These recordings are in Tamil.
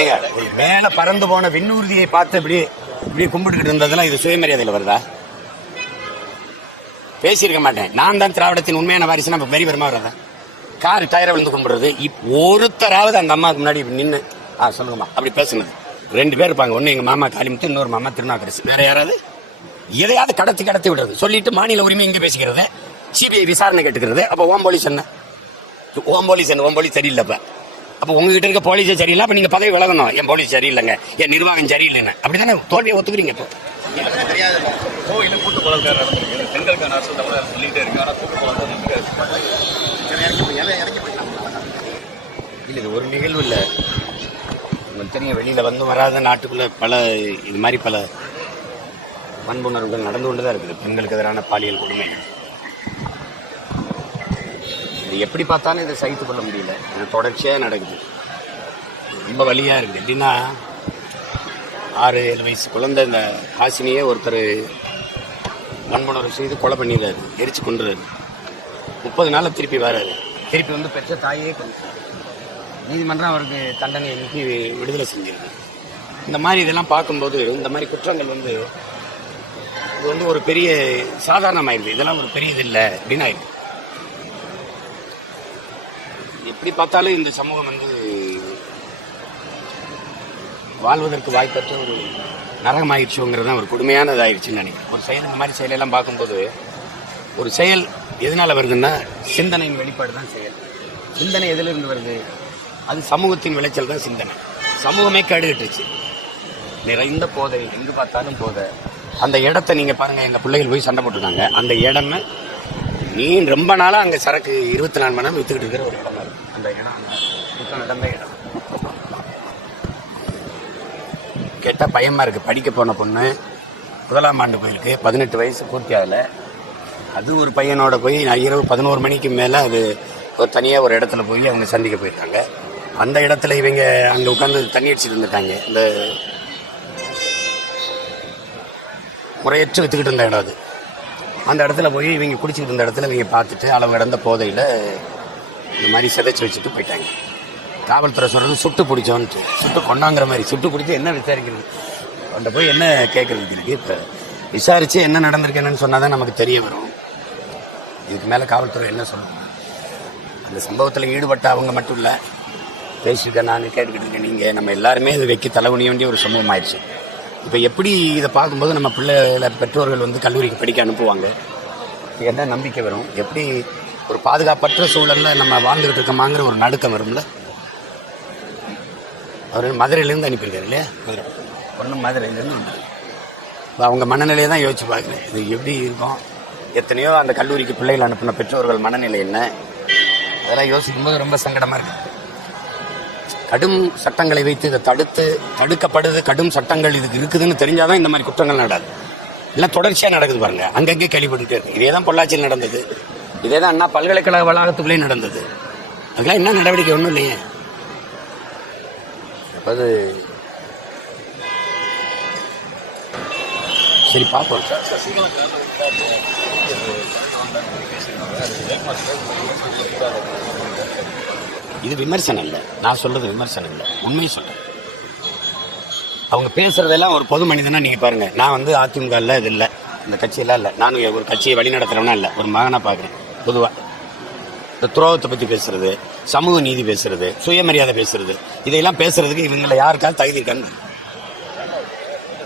ஏங்க ஒரு மேல பறந்து போன விண்ணூர்தியை பார்த்து இப்படி இப்படி கும்பிட்டுக்கிட்டு இருந்ததெல்லாம் இது சுயமரியாதையில் வருதா? பேசியிருக்க மாட்டேன். நான் தான் திராவிடத்தின் உண்மையான வாரிசு நம்ம பெரிய பெருமா வர்றதா? கார் டயரை விழுந்து கும்பிடுறது. இப் ஒருத்தராவது அந்த அம்மாவுக்கு முன்னாடி நின்று ஆ சொல்லுங்கம்மா அப்படி பேசுனது. ரெண்டு பேர் இருப்பாங்க. ஒன்று எங்கள் மாமா காளிமுத்து இன்னொரு மாமா திருநாக்கரசு வேற யாராவது? எதையாவது கடத்தி கடத்தி விடுறது. சொல்லிட்டு மாநில உரிமை இங்கே பேசிக்கிறது சிபிஐ விசாரணை கேட்டுக்கிறது. அப்போ ஓம் போலீஸ் என்ன? ஓம் போலீஸ் என்ன? ஓம் போலீஸ் சரியில்லை அப்ப உங்ககிட்ட இருக்க போலீஸே சரியில்லை அப்போ நீங்கள் பதவி விலகணும். என் போலீஸ் சரியில்லைங்க. என் நிர்வாகம் சரியில்லைன்னு. அப்படிதானே? தோல்வியை ஒத்துக்கிறீங்க இப்போ. இல்லை இது ஒரு நிகழ்வு இல்லை. தெரியும் வெளியில் வந்து வராத நாட்டுக்குள்ள பல இது மாதிரி பல வன்புணர்வுகள் நடந்து கொண்டு தான் இருக்குது. பெண்களுக்கு எதிரான பாலியல் கொடுமைகள். இது எப்படி பார்த்தாலும் இதை சகித்து கொள்ள முடியல. இது தொடர்ச்சியாக நடக்குது. ரொம்ப வலியாக இருக்குது எப்படின்னா ஆறு ஏழு வயசு குழந்தை இந்த ஹாசினியே ஒருத்தர் வன்முணர்வு செய்து கொலை பண்ணிடுறாரு. எரிச்சு கொண்டுறாரு முப்பது நாளில் திருப்பி வராரு. திருப்பி வந்து பெற்ற தாயே கொண்டு நீதிமன்றம் அவருக்கு தண்டனை இன்னைக்கு விடுதலை செஞ்சிருக்கு. இந்த மாதிரி இதெல்லாம் பார்க்கும்போது இந்த மாதிரி குற்றங்கள் வந்து இது வந்து ஒரு பெரிய சாதாரணமாயிருது இதெல்லாம் ஒரு பெரிய இது இல்லை அப்படின்னு ஆயிடுது. எப்படி பார்த்தாலும் இந்த சமூகம் வந்து வாழ்வதற்கு வாய்ப்பற்ற ஒரு நரகமாயிடுச்சுங்கிறது தான் ஒரு கொடுமையானதாயிருச்சுன்னு நினைக்கிறேன். ஒரு செயல் இந்த மாதிரி செயலெல்லாம் பார்க்கும்போது ஒரு செயல் எதனால் வருதுன்னா சிந்தனையின் வெளிப்பாடு தான் செயல். சிந்தனை எதிலிருந்து வருது? அது சமூகத்தின் விளைச்சல் தான் சிந்தனை. சமூகமே கேடுகட்டுச்சு. நிறைந்த போதை எங்கு பார்த்தாலும் போதை. அந்த இடத்த நீங்கள் பாருங்கள் எங்கள் பிள்ளைகள் போய் சண்டை போட்டுருக்காங்க. அந்த இடமே நீ ரொம்ப நாளா அங்க சரக்கு இருபத்தி நாலு மணி நேரம் வித்துக்கிட்டு இருக்கிற ஒரு இடமா அந்த இடம் அந்த நடந்த இடம். கேட்டால் பயமா இருக்கு. படிக்க போன பொண்ணு முதலாம் ஆண்டு போயிருக்கு பதினெட்டு வயசு பூர்த்தி ஆகலை. அது ஒரு பையனோட போய் நான் இரவு பதினோரு மணிக்கு மேலே அது ஒரு தனியாக ஒரு இடத்துல போய் அவங்க சந்திக்க போயிருக்காங்க. அந்த இடத்துல இவங்க அங்கே உட்காந்து தண்ணி அடிச்சுட்டு இருந்துட்டாங்க. இந்த முறையற்று வித்துக்கிட்டு இருந்த இடம் அது. அந்த இடத்துல போய் இவங்க குடிச்சிக்கிட்டு இருந்த இடத்துல இவங்க பார்த்துட்டு அளவு கடந்த போதையில் இந்த மாதிரி சிதைச்சி வச்சுட்டு போயிட்டாங்க. காவல்துறை சொல்கிறது சுட்டு பிடிச்சோன்ட்டு சுட்டு கொண்டாங்கிற மாதிரி சுட்டு பிடிச்சி என்ன விசாரிக்கிறது? அவன்கிட்ட போய் என்ன கேட்குறதுக்கு இருக்கு இப்போ விசாரித்து என்ன நடந்திருக்கு என்னன்னு சொன்னால் தான் நமக்கு தெரிய வரும். இதுக்கு மேலே காவல்துறை என்ன சொல்லணும் அந்த சம்பவத்தில் ஈடுபட்ட அவங்க மட்டும் இல்லை பேசியிருக்கேன் நான் கேட்டுக்கிட்டு இருக்கேன் நீங்கள் நம்ம எல்லாருமே இது வைக்க தலைவணிய வேண்டிய ஒரு சம்பவம் ஆயிடுச்சு இப்போ எப்படி இதை பார்க்கும்போது நம்ம பிள்ளைகளை பெற்றோர்கள் வந்து கல்லூரிக்கு படிக்க அனுப்புவாங்க? என்ன நம்பிக்கை வரும்? எப்படி ஒரு பாதுகாப்பற்ற சூழலில் நம்ம வாழ்ந்துகிட்டு இருக்கோமாங்கிற ஒரு நடுக்கம் வரும்ல? அவர் மதுரையிலேருந்து அனுப்பியிருக்காரு இல்லையா? மதுரை. ஒன்றும் மதுரையிலேருந்து வந்தார். இப்போ அவங்க மனநிலையை தான் யோசிச்சு பார்க்குறேன். இது எப்படி இருக்கும்? எத்தனையோ அந்த கல்லூரிக்கு பிள்ளைகள் அனுப்பின பெற்றோர்கள் மனநிலை என்ன? அதெல்லாம் யோசிக்கும்போது ரொம்ப சங்கடமாக இருக்குது கடும் சட்டங்களை வைத்து இதை தடுத்து தடுக்கப்படுது கடும் சட்டங்கள் இதுக்கு இருக்குதுன்னு தெரிஞ்சாதான் இந்த மாதிரி குற்றங்கள் நடாது இல்லை தொடர்ச்சியாக நடக்குது பாருங்க. அங்கங்கே கேள்விப்பட்டுட்டே இருக்கு. இதே தான் பொள்ளாச்சியில் நடந்தது. இதே தான் அண்ணா பல்கலைக்கழக வளாகத்துக்குள்ளே நடந்தது. அதெல்லாம் என்ன நடவடிக்கை? ஒன்றும் இல்லையே. அப்போது சரி பார்ப்போம். இது விமர்சனம் இல்லை. நான் சொல்றது விமர்சனம் இல்லை. உண்மையை சொல்றேன். அவங்க பேசுறதெல்லாம் ஒரு பொது மனிதனா நீங்க பாருங்க. நான் வந்து அதிமுக இது இல்லை. இந்த கட்சியெல்லாம் இல்லை. நான் ஒரு கட்சியை வழிநடத்துறவனா இல்லை. ஒரு மகனா பார்க்குறேன் பொதுவா. இந்த துரோகத்தை பத்தி பேசுறது சமூக நீதி பேசுறது சுயமரியாதை பேசுறது இதையெல்லாம் பேசுறதுக்கு இவங்களை யாருக்காவது தகுதி இருக்காங்க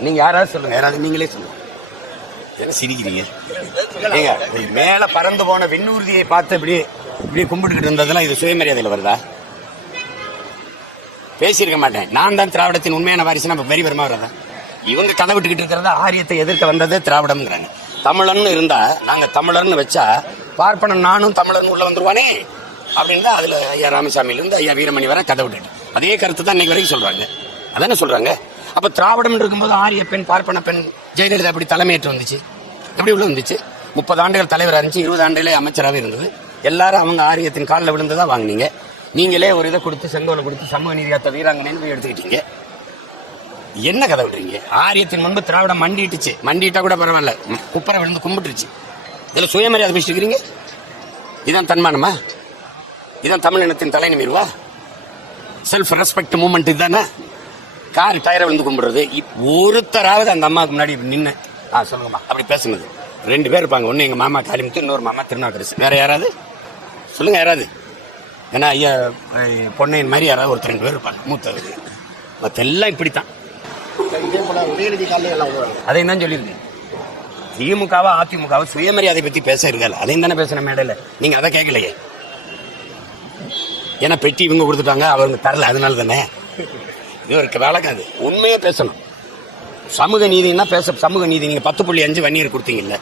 நீங்க யாராவது சொல்லுங்க. யாராவது நீங்களே சொல்லுங்க. என்ன சிரிக்கிறீங்க? மேலே மேல பறந்து போன விண்ணூர்தியை பார்த்து இப்படி இப்படி கும்பிட்டுக்கிட்டு இருந்ததெல்லாம் இது சுயமரியாதையில் வருதா? பேசியிருக்க மாட்டேன். நான் தான் திராவிடத்தின் உண்மையான வாரிசு நம்ம பெரிய பெருமா வருதா இவங்க கதை விட்டுக்கிட்டு இருக்கிறத ஆரியத்தை எதிர்க்க வந்ததே திராவிடம்ங்கிறாங்க. தமிழன்னு இருந்தா நாங்க தமிழர்னு வச்சா பார்ப்பனன் நானும் தமிழன் உள்ள வந்துருவானே? அப்படின்னு தான் அதுல ஐயா ராமசாமியில இருந்து ஐயா வீரமணி வர கதை விட்டுட்டு. அதே கருத்து தான் இன்னைக்கு வரைக்கும் சொல்றாங்க. அதானே சொல்றாங்க? அப்ப திராவிடம் இருக்கும்போது ஆரிய பெண் பார்ப்பன பெண் ஜெயலலிதா அப்படி தலைமையேற்று வந்துச்சு. எப்படி உள்ள வந்துச்சு? முப்பது ஆண்டுகள் தலைவராக இருந்துச்சு இருபது ஆண்டுகளே அமைச்சராகவே இருந்தது. எல்லாரும் அவங்க ஆரியத்தின் காலில் விழுந்து தான் வாங்குனீங்க. நீங்களே ஒரு இதை கொடுத்து செங்கோலை கொடுத்து சமூக நீதியாத்த வீராங்கனைன்னு போய் எடுத்துக்கிட்டீங்க. என்ன கதை விடுறீங்க? ஆரியத்தின் முன்பு திராவிடம் மண்டிட்டுச்சு. மண்டிட்டா கூட பரவாயில்ல. குப்பரை விழுந்து கும்பிட்டுருச்சு. இதில் சுயமரியாதை பேசிட்டு இதான் தன்மானமா? இதான் தமிழ் இனத்தின் தலை செல்ஃப் ரெஸ்பெக்ட் மூமெண்ட் இதுதானே? கார் டயரை விழுந்து கும்பிடுறது. ஒருத்தராவது அந்த அம்மாவுக்கு முன்னாடி நின்று ஆ சொல்லுங்கம்மா. அப்படி பேசுனது. ரெண்டு பேர் இருப்பாங்க. ஒன்று எங்கள் மாமா காளிமுத்து இன்னொரு மாமா திருநாக்கரசு வேற யாராவது? சொல்லுங்க யாராவது. ஏன்னா ஐயா பொன்னையின் மாதிரி யாராவது ஒருத்தர் ரெண்டு பேர் இருப்பாங்க மூத்தவர். மற்ற எல்லாம் இப்படித்தான். இதே போல உதயநிதி காலையில் எல்லாம் அதையும் தான் சொல்லியிருக்கேன் திமுகவா அதிமுகவா சுயமரியாதை பத்தி பேச இருக்காது அதையும் தானே பேசுன மேடையில். நீங்க அதை கேட்கலையே. ஏன்னா பெட்டி இவங்க கொடுத்துட்டாங்க அவங்க தரல அதனால தானே. இது ஒரு வேலைக்காது உண்மையே பேசணும். சமூக நீதினா பேச சமூக நீதி நீங்க பத்து புள்ளி அஞ்சு வன்னியர் கொடுத்தீங்கல்ல.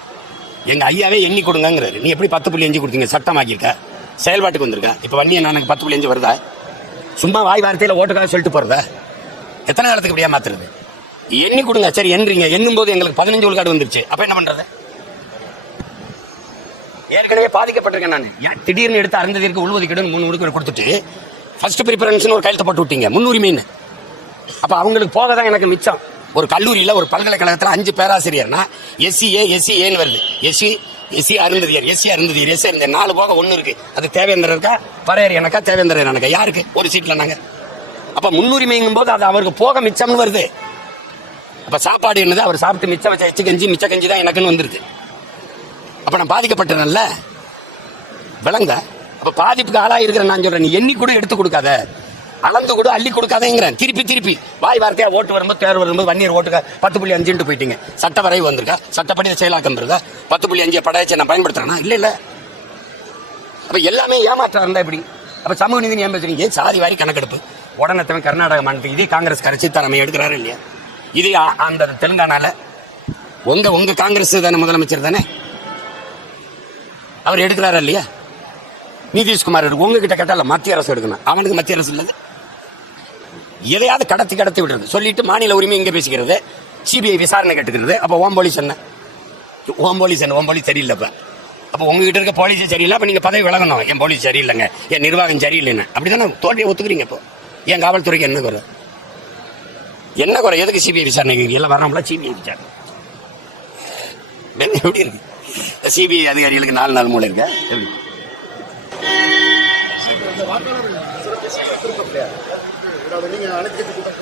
எங்க ஐயாவே எண்ணி கொடுங்கிறாரு நீ எப்படி பத்து புள்ளி அஞ்சு கொடுத்தீங்க? சட்டமாக்கியிருக்க. செயல்பாட்டுக்கு வந்திருக்கா? இப்போ வண்டி என்ன எனக்கு பத்து புள்ளி அஞ்சு வருதா? சும்மா வாய் வார்த்தையில் ஓட்டுக்காக சொல்லிட்டு போகிறதா எத்தனை காலத்துக்கு இப்படியா மாத்துறது? எண்ணி கொடுங்க. சரி எண்ணுறீங்க எண்ணும் போது எங்களுக்கு பதினஞ்சு உள்காடு வந்துருச்சு. அப்போ என்ன பண்ணுறது ஏற்கனவே பாதிக்கப்பட்டிருக்கேன் நான். ஏன் திடீர்னு எடுத்து அருந்ததிற்கு உள்ஒதுக்கீடு மூணு ஒதுக்கீடு கொடுத்துட்டு ஃபர்ஸ்ட் ப்ரிஃபரன்ஸ்னு ஒரு கையெழுத்து போட்டு விட்டீங்க. முன்னுரிமைன்னு. அப்போ அவங்களுக்கு போக தான் எனக்கு மிச்சம். ஒரு கல்லூரியில் ஒரு பல்கலைக்கழகத்தில் அஞ்சு பேராசிரியர்னா எஸ்சி ஏ எஸ்சி ஏன்னு வருது. SC SC Arunthathiyar SC Arunthathiyar SC இந்த நாலு போக ஒன்று இருக்கு. அது தேவேந்திரர் இருக்கா? பரையர் எனக்கா? தேவேந்திரர் எனக்கா? யாருக்கு? ஒரு சீட்ல நாங்க. அப்ப முன்னுரிமைங்கும் போது அது அவருக்கு போக மிச்சம்னு வருது. அப்ப சாப்பாடு என்னது? அவர் சாப்பிட்டு மிச்சம் வச்ச எச்சு கஞ்சி மிச்ச கஞ்சி தான் எனக்குன்னு வந்துருது அப்ப நான் பாதிக்கப்பட்டேன்ல விளங்க. அப்ப பாதிப்புக்கு ஆளாக இருக்கிற நான் சொல்றேன். நீ எண்ணி கூட எடுத்து கொடுக்காத. அளந்து கூட அள்ளி கொடுக்காதேங்கிறேன். திருப்பி திருப்பி. வாய் வார்த்தையா ஓட்டு வரும்போது தேர்வு வரும்போது வன்னியர் ஓட்டுக்க பத்து புள்ளி அஞ்சுட்டு போயிட்டீங்க. சட்ட வரைவு வந்திருக்கா? சட்டப்படி செயலாக்கம் இருக்கா பத்து புள்ளி அஞ்சு படையச்சு நான் பயன்படுத்துறேனா? இல்ல இல்ல. அப்ப எல்லாமே ஏமாற்றம் இருந்தா இப்படி அப்ப சமூக நீதி ஏன் பேசுறீங்க. ஏன் சாதி வாரி கணக்கெடுப்பு? உடனே கர்நாடக மாநிலத்துக்கு இதே காங்கிரஸ் கரைச்சி தலைமை எடுக்கிறாரு இல்லையா? இது அந்த தெலுங்கானால. உங்க உங்க காங்கிரஸ் தானே முதலமைச்சர் தானே? அவர் எடுக்கிறாரா இல்லையா? நிதிஷ்குமார் உங்ககிட்ட கேட்டால மத்திய அரசு எடுக்கணும். அவனுக்கு மத்திய அரசு இல்லது. எதையாவது கடத்தி கடத்தி விடுறது. சொல்லிட்டு மாநில உரிமை இங்கே பேசிக்கிறது. சிபிஐ விசாரணை கேட்டுக்கிறது. அப்போ ஓம் போலீஸ் என்ன? ஓம் போலீஸ் என்ன? ஓம் போலீஸ் சரியில்லை அப்போ. அப்போ உங்ககிட்ட இருக்க போலீஸ் சரியில்லை. அப்போ நீங்கள் பதவி விலகணும். என் போலீஸ் சரியில்லைங்க. என் நிர்வாகம் சரியில்லைன்னு. அப்படிதானே தோல்வியை ஒத்துக்கிறீங்க இப்போ? என் காவல்துறைக்கு என்ன குறை? என்ன குறை? எதுக்கு சிபிஐ விசாரணை? எல்லாம் வரணும்ல? சிபிஐ விசாரணை. எப்படி இருக்கு? சிபிஐ அதிகாரிகளுக்கு நாலு நாள் மூலம் இருக்க? எப்படி? அதாவது நீங்க அனைத்து கட்சி கூட்டம்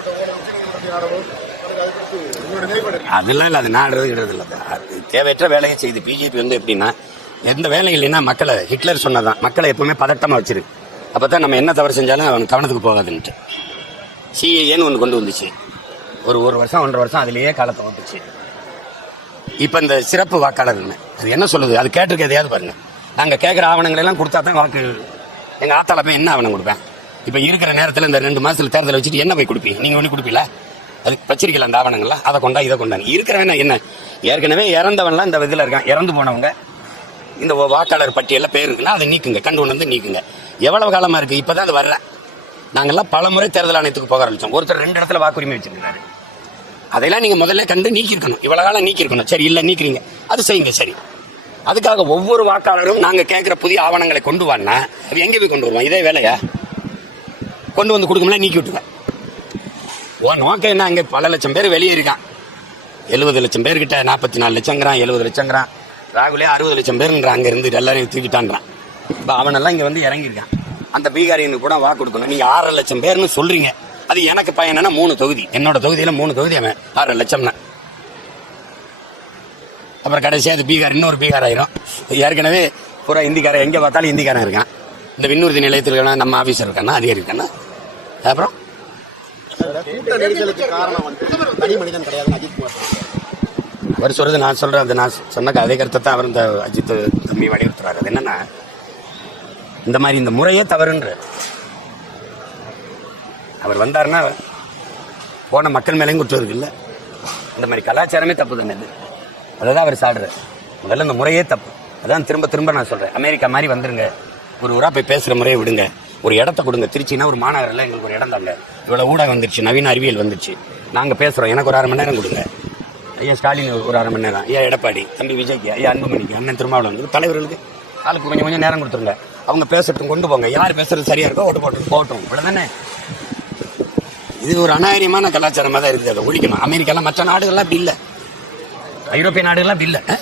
அதெல்லாம் இல்லை அது நாடுறது இடுறது இல்லை. அது தேவையற்ற வேலையை செய்து பிஜேபி வந்து எப்படின்னா எந்த வேலை இல்லைன்னா மக்களை ஹிட்லர் சொன்னதான் மக்களை எப்பவுமே பதட்டமா வச்சிரு. அப்பதான் நம்ம என்ன தவறு செஞ்சாலும் அவன் கவனத்துக்கு போகாதுன்ட்டு சிஏஏன்னு ஒன்று கொண்டு வந்துச்சு. ஒரு ஒரு வருஷம் ஒன்றரை வருஷம் அதுலேயே காலத்தை ஓட்டுச்சு. இப்போ இந்த சிறப்பு வாக்காளர்னு அது என்ன சொல்லுது? அது கேட்டிருக்க எதையாவது பாருங்க. நாங்கள் கேட்குற ஆவணங்களை எல்லாம் கொடுத்தா தான் வாக்கு எங்கள் ஆத்தால போய் என்ன ஆவணம் கொடுப்பேன்? இப்போ இருக்கிற நேரத்தில் இந்த ரெண்டு மாசத்துல தேர்தலை வச்சுட்டு என்ன போய் கொடுப்பீங்க? நீங்கள் ஒன்று கொடுப்பீங்களா? அது வச்சிருக்கல அந்த ஆவணங்கள்லாம்? அதை கொண்டா இதை கொண்டாங்க இருக்கிறவன என்ன ஏற்கனவே இறந்தவன்லாம் இந்த இதில் இருக்கான். இறந்து போனவங்க இந்த வாக்காளர் பட்டியலில் பேர் இருக்குன்னா அதை நீக்குங்க. கண்டு கொண்டு வந்து நீக்குங்க. எவ்வளவு காலமா இருக்கு? இப்பதான் அது வரல. நாங்கெல்லாம் பல முறை தேர்தல் ஆணையத்துக்கு போக ஆரம்பிச்சோம். ஒருத்தர் ரெண்டு இடத்துல வாக்குரிமை வச்சிருக்காரு அதெல்லாம் நீங்க முதல்ல கண்டு நீக்கியிருக்கணும். இவ்வளவு காலம் நீக்கியிருக்கணும். சரி இல்லை நீக்கிறீங்க. அது செய்யுங்க சரி. அதுக்காக ஒவ்வொரு வாக்காளரும் நாங்கள் கேட்குற புதிய ஆவணங்களை கொண்டு வான்னா அது எங்கே போய் கொண்டு வருவோம்? இதே வேலையா? கொண்டு வந்து கொடுக்கணும்னா நீக்கி விட்டுருவேன். உன் நோக்கம் என்ன? அங்கே பல லட்சம் பேர் வெளியே இருக்கான். எழுபது லட்சம் பேர்கிட்ட நாற்பத்தி நாலு லட்சங்கிறான் எழுபது லட்சங்கிறான். ராகுலே அறுபது லட்சம் பேருன்றான் அங்கே இருந்து எல்லாரையும் தூக்கிட்டான்றான். இப்போ அவனெல்லாம் இங்கே வந்து இறங்கியிருக்கான். அந்த பீகாரியனுக்கு கூட வாக்கு கொடுக்கணும். நீங்கள் ஆறரை லட்சம் பேர்னு சொல்கிறீங்க அது எனக்கு பையனா மூணு தொகுதி. என்னோட தொகுதியில் மூணு தொகுதி அவன். ஆறரை லட்சம்னா. அப்புறம் கடைசியாக அது பீகார் இன்னொரு பீகார் ஆயிரும். ஏற்கனவே பூரா இந்திக்காரன் எங்கே பார்த்தாலும் இந்திக்காரன் இருக்கான். இந்த விண்ணூர்தி நிலையத்தில் இருக்கானா, நம்ம ஆஃபீஸர் இருக்கானா அதிகாரி இருக்கானா அப்புறம்? கூட்ட நெரிசலுக்கு காரணம் வந்து தனி மனிதன் கிடையாது அஜித்குமார் அவர் சொல்றது நான் சொல்றேன். அது நான் சொன்ன அதே கருத்தை தான் அவர் இந்த அஜித் தம்பி வலியுறுத்துறாரு. அது என்னன்னா இந்த மாதிரி இந்த முறையே தவறுன்ற. அவர் வந்தாருன்னா போன மக்கள் மேலேயும் குற்றம் இருக்குல்ல இந்த மாதிரி கலாச்சாரமே தப்பு தானே இது? அதை அவர் சாடுறாரு. முதல்ல இந்த முறையே தப்பு. அதான் திரும்ப திரும்ப நான் சொல்றேன். அமெரிக்கா மாதிரி வந்துருங்க. ஒரு ஊரா போய் பேசுகிற முறையை விடுங்க. ஒரு இடத்த கொடுங்க. திருச்சின்னா ஒரு மாநகரில் எங்களுக்கு ஒரு இடம் தாங்க இவ்வளோ ஊடகம் வந்துருச்சு நவீன அறிவியல் வந்துருச்சு. நாங்கள் பேசுகிறோம் எனக்கு ஒரு அரை மணி நேரம் கொடுங்க. ஐயா ஸ்டாலின் ஒரு- அரை மணி நேரம். ஐயா எடப்பாடி தம்பி விஜய்க்கு ஐயா அன்புமணிக்கு அண்ணன் திருமாவளவன் வந்து தலைவர்களுக்கு. ஆளுக்கு கொஞ்சம் கொஞ்சம் நேரம் கொடுத்துருங்க. அவங்க பேசட்டும் கொண்டு போங்க. யார் பேசுறது சரியா இருக்கோ ஓட்டு போட்டு போட்டோம் இவ்வளவுதானே? இது ஒரு அநாகரிகமான கலாச்சாரமாக தான் இருக்குது. அதை ஒழிக்கணும். அமெரிக்காலாம் மற்ற நாடுகள்லாம் அப்படி இல்லை. ஐரோப்பிய நாடுகள்லாம் அப்படி இல்லை அஹ்?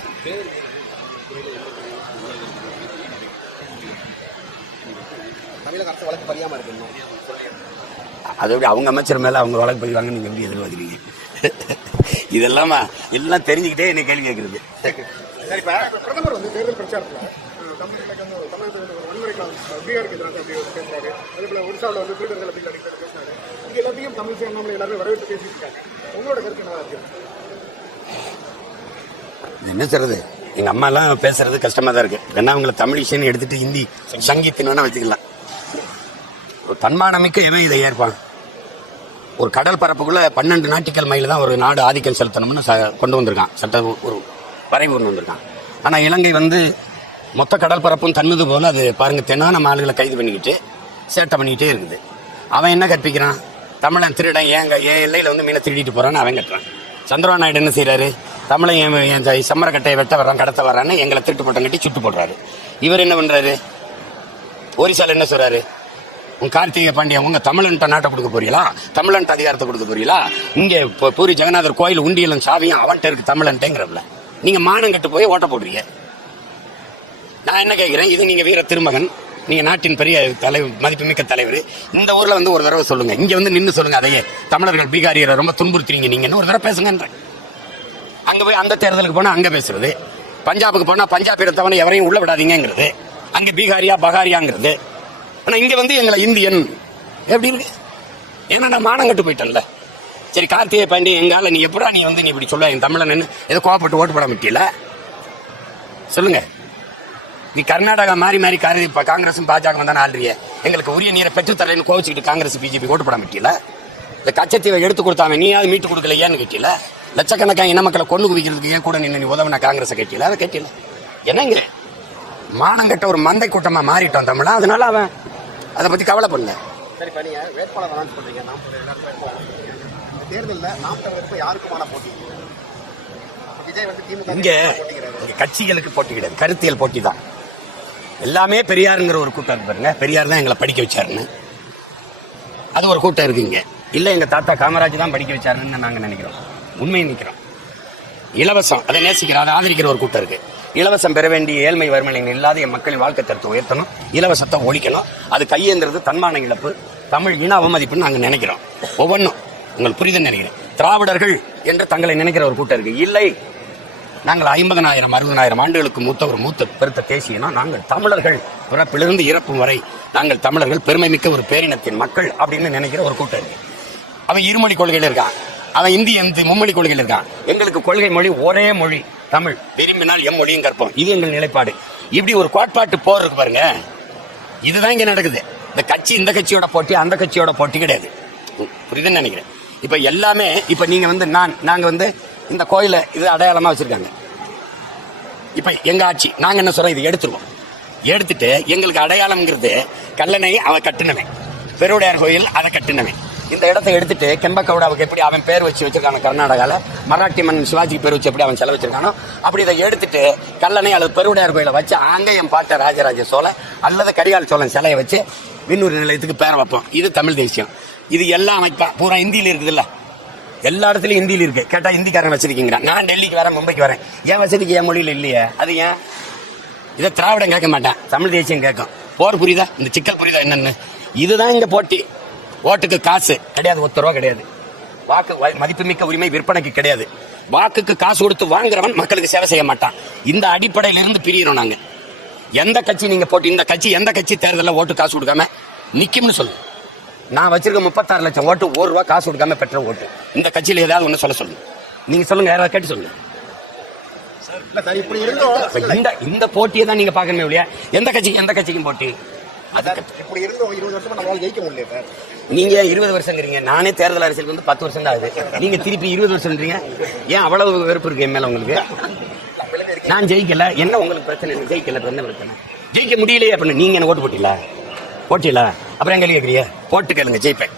தமிழக அரசு வழக்கு பதியாம இருக்கு இன்னும் அதோட அவங்க அமைச்சர் மேல அவங்க வழக்கு பதிவாங்க நீங்க எப்படி எதிர்பார்க்குறீங்க? இதெல்லாமா எல்லாம் தெரிஞ்சுக்கிட்டே என்ன கேள்வி கேட்கறது. சரி இப்ப பிரதமர் வந்து தேர்தல் பிரச்சாரத்துல அஹ், தமிழ்நாட்டுல வந்து தமிழகத்துல வந்து ஒரு வன்முறை காலம் பீகாருக்கு எதிராக அப்படி ஒரு பேசுறாரு. அதே போல ஒடிசாவில் வந்து திருடர்கள் அப்படின்னு அடிக்கடி பேசினாரு இது எல்லாத்தையும் தமிழ் அண்ணாமலை எல்லாரும் வரவேற்று பேசிட்டு இருக்காங்க உங்களோட கருத்து என்ன இருக்கு? இது என்ன சொல்றது? எங்க அம்மா எல்லாம் பேசுறது கஷ்டமா தான் இருக்கு. வேணா அவங்கள தமிழ் விஷயம் எடுத்துட்டு ஹிந்தி சங்கீத்தின்னு வேணா வச்சுக்கலாம். ஒரு தன்மானமிக்க எவன் இதை ஏற்பான் ஒரு கடல் பரப்புக்குள்ள பன்னெண்டு நாட்டிக்கல் மைல் தான் ஒரு நாடு ஆதிக்கம் செலுத்தணும்னு ச- கொண்டு வந்திருக்கான். சட்ட ஒரு வரைவு கொண்டு வந்திருக்கான். ஆனால் இலங்கை வந்து மொத்த கடல் பரப்பும் தன்னது போல் அது பாருங்க தென்னா நம்ம ஆளுகளை கைது பண்ணிக்கிட்டு சேட்டை பண்ணிக்கிட்டே இருக்குது. அவன் என்ன கற்பிக்கிறான்? தமிழன் திருடன் ஏங்க ஏன் எல்லையில் வந்து மீனை திருடிட்டு போகிறான்னு அவன் கட்டுறான் சந்திரபாபு நாயுடு என்ன செய்கிறாரு தமிழை என் என் சம்மரக்கட்டையை வெட்ட வர்றான் கடத்த வர்றான்னு எங்களை திருட்டு போட்டம் கட்டி சுட்டு போடுறாரு இவர் என்ன பண்ணுறாரு ஒரிசால் என்ன சொல்கிறாரு உன் கார்த்திகை பாண்டியன் உங்க தமிழன்ட்ட நாட்டை கொடுக்க போறீங்களா? தமிழன்ட்ட அதிகாரத்தை கொடுக்க போறீங்களா? இங்க இப்போ பூரி ஜெகநாதர் கோயில் உண்டியலும் சாவியும் அவன்கிட்ட இருக்கு தமிழன்ட்டேங்கிறதுல நீங்க மானம் கட்டு போய் ஓட்ட போடுறீங்க. நான் என்ன கேட்கிறேன் இது நீங்க வீர திருமகன். நீங்க நாட்டின் பெரிய தலைவர் மதிப்புமிக்க தலைவர். இந்த ஊர்ல வந்து ஒரு தடவை சொல்லுங்க. இங்க வந்து நின்று சொல்லுங்க அதையே. தமிழர்கள் பீகாரியரை ரொம்ப துன்புறுத்துறீங்க. நீங்கன்னு ஒரு தடவை பேசுங்கன்றேன். அங்க போய் அந்த தேர்தலுக்கு போனா அங்க பேசுறது. பஞ்சாபுக்கு போனா பஞ்சாப் எவரையும் உள்ள விடாதீங்கிறது அங்க பீகாரியா பகாரியாங்கிறது ஆனா இங்க வந்து எங்களை இந்தியன். எப்படி இருக்கு? ஏன்னா நான் மானம் கட்டு போயிட்டேன்ல. சரி கார்த்திகை பாண்டி எங்கால நீ எப்படா நீ வந்து நீ இப்படி சொல்ல என் தமிழன் ஏதோ கோவப்பட்டு ஓட்டு போட முட்டியல? சொல்லுங்க. நீ கர்நாடகா மாறி மாறி காரி இப்போ காங்கிரஸும் பாஜக வந்தானே ஆள்றிய. எங்களுக்கு உரிய நீரை பெற்று தரேன்னு கோவிச்சுக்கிட்டு காங்கிரஸ் பிஜேபி ஓட்டு போட முட்டியல? இந்த கச்சத்தீவை எடுத்து கொடுத்தாங்க நீ யாரும் மீட்டு கொடுக்கலையான்னு கேட்டியல? லட்சக்கணக்கான இன மக்களை கொண்டு குவிக்கிறதுக்கு ஏன் கூட நின்று நீ உதவினா காங்கிரஸை கேட்டியல? அதை கேட்டியல. என்னங்க மானங்கட்ட ஒரு மந்தை கூட்டமா மாறிட்டோம் தமிழா. அதனால அவன் அதை பத்தி கவலை பண்ணல இங்க கட்சிகளுக்கு போட்டி? கிடையாது கருத்தியல் போட்டி தான் எல்லாமே பெரியாருங்கிற ஒரு கூட்டம் இருக்கு பாருங்க. பெரியார் தான் எங்களை படிக்க வச்சாருன்னு. அது ஒரு கூட்டம் இருக்குங்க இல்ல எங்க தாத்தா காமராஜ் தான் படிக்க வச்சாருன்னு நாங்க நினைக்கிறோம். உண்மையை நினைக்கிறோம். இலவசம். அதை நேசிக்கிற அதை ஆதரிக்கிற ஒரு கூட்டம் இருக்கு. இலவசம் பெற வேண்டிய ஏழ்மை வறுமனை இல்லாத என் மக்களின் வாழ்க்கை தரத்தை உயர்த்தணும் இலவசத்தை ஒழிக்கணும் அது கையேந்திரது தன்மான இழப்பு தமிழ் இன அவமதிப்புன்னு நாங்கள் நினைக்கிறோம். ஒவ்வொன்றும் உங்களுக்கு புரிதல் நினைக்கிறேன். திராவிடர்கள் என்று தங்களை நினைக்கிற ஒரு கூட்டம் இருக்கு. இல்லை நாங்கள் ஐம்பதனாயிரம் அறுபதனாயிரம் ஆண்டுகளுக்கு மூத்த ஒரு மூத்த பெருத்த தேசியனா நாங்கள் தமிழர்கள் பிறப்பிலிருந்து இறப்பும் வரை நாங்கள் தமிழர்கள் பெருமை மிக்க ஒரு பேரினத்தின் மக்கள் அப்படின்னு நினைக்கிற ஒரு கூட்டம் இருக்கு. அவன் இருமொழி கொள்கையில் இருக்கான். அவன் இந்தி மும்மொழி கொள்கையில் இருக்கான். எங்களுக்கு கொள்கை மொழி ஒரே மொழி. தமிழ். விரும்பினால் எம் மொழியும் கற்போம். இது எங்கள் நிலைப்பாடு. இப்படி ஒரு கோட்பாட்டு போர் இருக்கு பாருங்க. இதுதான் இங்க நடக்குது. இந்த கட்சி இந்த கட்சியோட போட்டி அந்த கட்சியோட போட்டி கிடையாது. புரியுதுன்னு நினைக்கிறேன். இப்ப எல்லாமே இப்ப நீங்க வந்து நான் நாங்க வந்து இந்த கோயிலை இது அடையாளமா வச்சிருக்காங்க. இப்ப எங்க ஆட்சி நாங்க என்ன சொல்றோம்? இதை எடுத்துருவோம். எடுத்துட்டு எங்களுக்கு அடையாளம்ங்கிறது கல்லணை அவன் கட்டினவன். பெருவுடையார் கோயில் அதை கட்டினவன். இந்த இடத்தை எடுத்துட்டு கெம்பக்கவுடாவுக்கு எப்படி அவன் பேர் வச்சு வச்சிருக்கான கர்நாடகாவில் மராட்டி மன்னன் சிவாஜிக்கு பேர் வச்சு எப்படி அவன் செலவு வச்சிருக்கானோ அப்படி இதை எடுத்துட்டு கல்லணை அல்லது பெருவுடையார் கோயிலை வச்சு அங்கே என் பாட்ட ராஜராஜ சோழன் அல்லது கரிகால் சோழன் சிலையை வச்சு விண்ணூர் நிலையத்துக்கு பேர் வைப்போம். இது தமிழ் தேசியம். இது எல்லாம் அமைப்பா பூரா ஹிந்தியில் இருக்குதுல்ல. எல்லா இடத்துலையும் ஹிந்தியில் இருக்கு. கேட்டால் ஹிந்திக்காரன் வச்சிருக்கீங்க நான் டெல்லிக்கு வரேன் மும்பைக்கு வரேன். ஏன் வசதிக்கு என் மொழியில் இல்லையே. அது ஏன்? இதை திராவிடம் கேட்க மாட்டேன். தமிழ் தேசியம் கேட்கும். போர் புரியுதா? இந்த சிக்கல் புரியுதா என்னென்னு? இதுதான் இந்த போட்டி. ஓட்டுக்கு காசு கிடையாது ஒத்த ரூபா கிடையாது. வாக்கு மதிப்புமிக்க உரிமை விற்பனைக்கு கிடையாது. வாக்குக்கு காசு கொடுத்து வாங்குறவன் மக்களுக்கு சேவை செய்ய மாட்டான். இந்த அடிப்படையில இருந்து பிரியறோம் நாங்க. எந்த கட்சி நீங்க போட்டு இந்த கட்சி எந்த கட்சி தேர்தலில் ஓட்டு காசு கொடுக்காம நிக்கும்னு சொல்லு. நான் வச்சிருக்க முப்பத்தாறு லட்சம் ஓட்டு ஒரு ரூபா காசு கொடுக்காம பெற்ற ஓட்டு. இந்த கட்சியில ஏதாவது ஒண்ணு சொல்ல சொல்லுங்க நீங்க சொல்லுங்க யாராவது கேட்டு சொல்லுங்க. இந்த இந்த போட்டியை தான் நீங்க பாக்கணுமே இல்லையா எந்த கட்சிக்கு எந்த கட்சிக்கும் போட்டி? இப்படி இருந்தோம் இருபது வருஷமா நம்மளால ஜெயிக்க முடியல நீங்க இருபது வருஷங்கிறீங்க நானே தேர்தல் அரசியலுக்கு வந்து பத்து வருஷம் தான் ஆகுது. நீங்க திருப்பி இருபது வருஷம்ன்றீங்க ஏன் அவ்வளவு வெறுப்பு இருக்கு என் மேல உங்களுக்கு? நான் ஜெயிக்கல என்ன உங்களுக்கு பிரச்சனை? ஜெயிக்கல என்ன பிரச்சனை? ஜெயிக்க முடியலையே அப்படின்னு நீங்க என்ன ஓட்டு போட்டீங்களா? போட்டியில அப்புறம் எங்க கேக்குறீங்க? போட்டு கேளுங்க ஜெயிப்பேன்.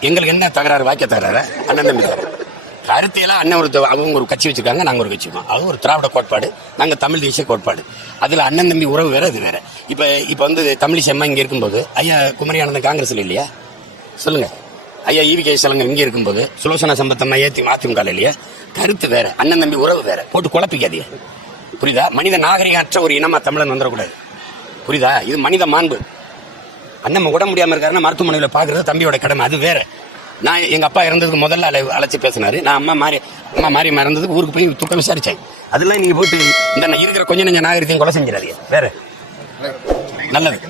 எங்களுக்கு என்ன தகராறு வாக்கிய தகராறு? அண்ணன் தம்பி தகராறு. கருத்தியெல்லாம் அண்ணன் ஒரு அவங்க ஒரு கட்சி வச்சிருக்காங்க நாங்கள் ஒரு கட்சி இருக்கோம் அது ஒரு திராவிட கோட்பாடு நாங்கள் தமிழ் தேசிய கோட்பாடு. அதில் அண்ணன் தம்பி உறவு வேற அது வேற. இப்போ இப்போ வந்து தமிழ் இங்கே இருக்கும்போது ஐயா குமரி ஆனந்தன் காங்கிரஸ்ல இல்லையா? சொல்லுங்க. ஐயா ஈவி கே சலங்க இங்கே இருக்கும்போது சுலோசனா சம்பத்தம்மா ஏத்தி அதிமுக இல்லையா? கருத்து வேற அண்ணன் தம்பி உறவு வேற. போட்டு குழப்பிக்காதீங்க. புரியுதா? மனித நாகரிக அற்ற ஒரு இனமா தமிழன் வந்துடக்கூடாது. புரியுதா? இது மனித மாண்பு. அண்ணன் உடம்பு முடியாம இருக்காருன்னா மருத்துவமனையில் பார்க்குறது தம்பியோட கடமை அது வேற. நான் எங்க அப்பா இறந்ததுக்கு முதல்ல அலை அழைச்சி பேசினாரு. நான் அம்மா மாறி அம்மா மாறி மறந்ததுக்கு ஊருக்கு போய் துக்கம் விசாரிச்சேன். அதெல்லாம் நீங்க போட்டு இந்த இருக்கிற கொஞ்சம் நெஞ்ச நாகரிகத்தையும் கொலை செஞ்சிடாதீங்க. வேற. நல்லது.